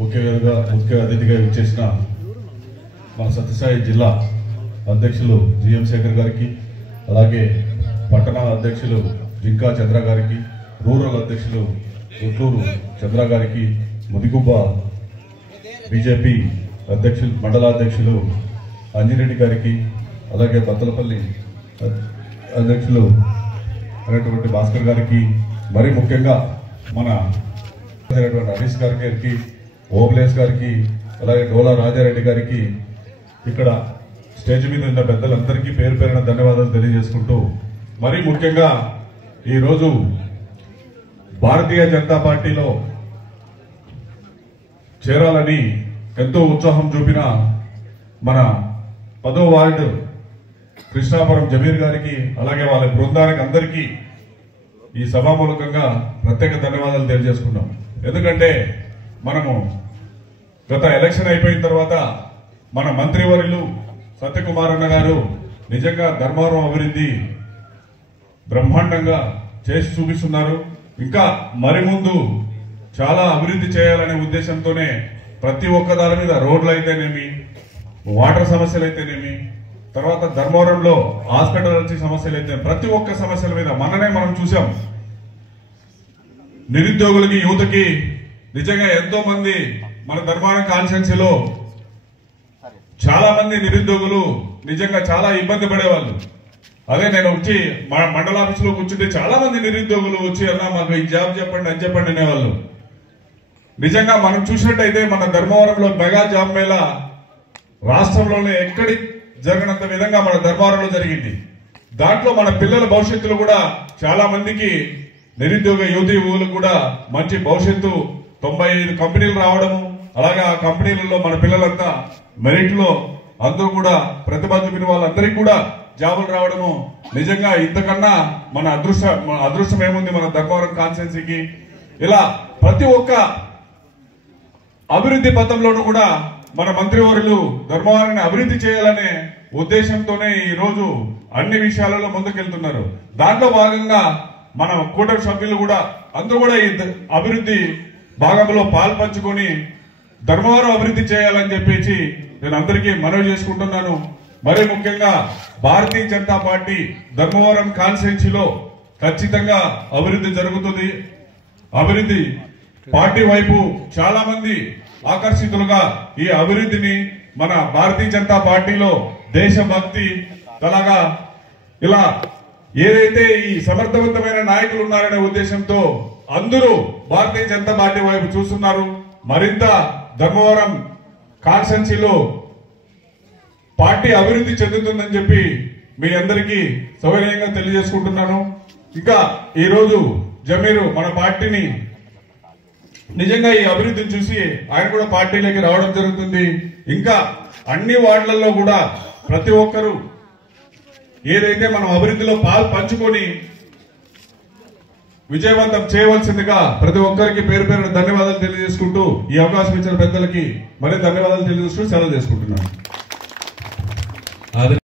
ముఖ్య అతిథిగా ఇచ్చేసిన మన సత్యసాయి జిల్లా అధ్యక్షులు జిఎం శేఖర్ గారికి, అలాగే పట్టణ అధ్యక్షులు జింకా చంద్ర గారికి, రూరల్ అధ్యక్షులు గుంటూరు చంద్ర గారికి, ముదిగుబ్బ బీజేపీ అధ్యక్షులు మండలాధ్యక్షులు అంజిరెడ్డి గారికి, అలాగే బత్తలపల్లి అధ్యక్షులు అయినటువంటి భాస్కర్ గారికి, మరి ముఖ్యంగా మన హరీష్ గారికి, ఓబ్లేస్ గారికి, అలాగే డోలా రాజారెడ్డి గారికి, ఇక్కడ స్టేజ్ మీద ఉన్న పెద్దలందరికీ పేరు పేరున ధన్యవాదాలు తెలియజేసుకుంటూ, మరి ముఖ్యంగా ఈరోజు భారతీయ జనతా పార్టీలో చేరాలని ఎంతో ఉత్సాహం చూపిన మన 10వ వార్డు కృష్ణాపురం జమీర్ గారికి, అలాగే వాళ్ళ బృందానికి అందరికీ ఈ సభామూలకంగా ప్రత్యేక ధన్యవాదాలు తెలియజేసుకున్నాం. ఎందుకంటే మనము గత ఎలక్షన్ అయిపోయిన తర్వాత మన మంత్రివర్యులు సత్యకుమార్ అన్న గారు నిజంగా ధర్మవరం అభివృద్ధి బ్రహ్మాండంగా చేసి చూపిస్తున్నారు. ఇంకా మరి ముందు చాలా అభివృద్ధి చేయాలనే ఉద్దేశంతోనే ప్రతి ఒక్క దాని మీద రోడ్లు అయితేనేమి, వాటర్ సమస్యలు అయితేనేమి, తర్వాత ధర్మవరంలో హాస్పిటల్ సమస్యలు అయితే ప్రతి ఒక్క సమస్యల మీద మనం చూసాం. నిరుద్యోగులకి, యువతకి నిజంగా ఎంతో మంది మన ధర్మవరం కాన్స్టిట్యున్సీలో చాలా మంది నిరుద్యోగులు నిజంగా చాలా ఇబ్బంది పడేవాళ్ళు. అదే నేను వచ్చి మన మండల ఆఫీసులో కూర్చుంటే చాలా మంది నిరుద్యోగులు వచ్చి అన్నా మాకు ఈ జాబ్ చెప్పండి అని చెప్పండి అనేవాళ్ళు. నిజంగా మనం చూసినట్టయితే మన ధర్మవరంలో మెగా జాబ్ మేళా రాష్ట్రంలోనే ఎక్కడి జరగనంత విధంగా మన ధర్మవరంలో జరిగింది. దాంట్లో మన పిల్లల భవిష్యత్తులో కూడా చాలా మందికి నిరుద్యోగ యువతీయువులకు కూడా మంచి భవిష్యత్తు, 95 కంపెనీలు రావడము, అలాగే ఆ కంపెనీలలో మన పిల్లలంతా మెరిట్ లో అందరూ కూడా ప్రతిభ చూపిన వాళ్ళందరికీ కూడా జాబులు రావడము నిజంగా ఇంతకన్నా మన అదృష్టం ఏముంది మన ధర్మవరం కాన్స్టిట్యున్సీకి. ఇలా ప్రతి ఒక్క అభివృద్ధి పథంలోనూ కూడా మన మంత్రివర్యులు ధర్మవరాన్ని అభివృద్ధి చేయాలనే ఉద్దేశంతోనే ఈ రోజు అన్ని విషయాలలో ముందుకెళ్తున్నారు. దాంట్లో భాగంగా మన కూటమి సభ్యులు కూడా అందరూ కూడా ఈ అభివృద్ధి భాగంలో పాల్పంచుకొని ధర్మవరం అభివృద్ధి చేయాలని చెప్పేసి నేను అందరికీ మనవి చేసుకుంటున్నాను. మరి ముఖ్యంగా భారతీయ జనతా పార్టీ ధర్మవరం కాన్స్టిట్యున్సీలో ఖచ్చితంగా అభివృద్ధి జరుగుతుంది. అభివృద్ధి పార్టీ వైపు చాలా మంది ఆకర్షితులుగా ఈ అభివృద్ధిని మన భారతీయ జనతా పార్టీలో దేశభక్తి అలాగా ఇలా ఏదైతే ఈ సమర్థవంతమైన నాయకులు ఉన్నారనే ఉద్దేశంతో అందరూ భారతీయ జనతా పార్టీ వైపు చూస్తున్నారు. మరింత ధర్మవరం కాన్స్టిట్యున్సీలో పార్టీ అభివృద్ధి చెందుతుందని చెప్పి మీ అందరికీ సౌకర్యంగా తెలియజేసుకుంటున్నాను. ఇంకా ఈ రోజు జమీరు మన పార్టీని నిజంగా ఈ అభివృద్ధిని చూసి ఆయన కూడా పార్టీలోకి రావడం జరుగుతుంది. ఇంకా అన్ని వార్డులలో కూడా ప్రతి ఒక్కరూ ఏదైతే మనం అభివృద్ధిలో పాలు పంచుకొని విజయవంతం చేయవలసిందిగా ప్రతి ఒక్కరికి పేరు పేరున ధన్యవాదాలు తెలియజేసుకుంటూ ఈ అవకాశం ఇచ్చిన పెద్దలకి మరి ధన్యవాదాలు తెలియజేస్తూ సెలవు చేసుకుంటున్నాను.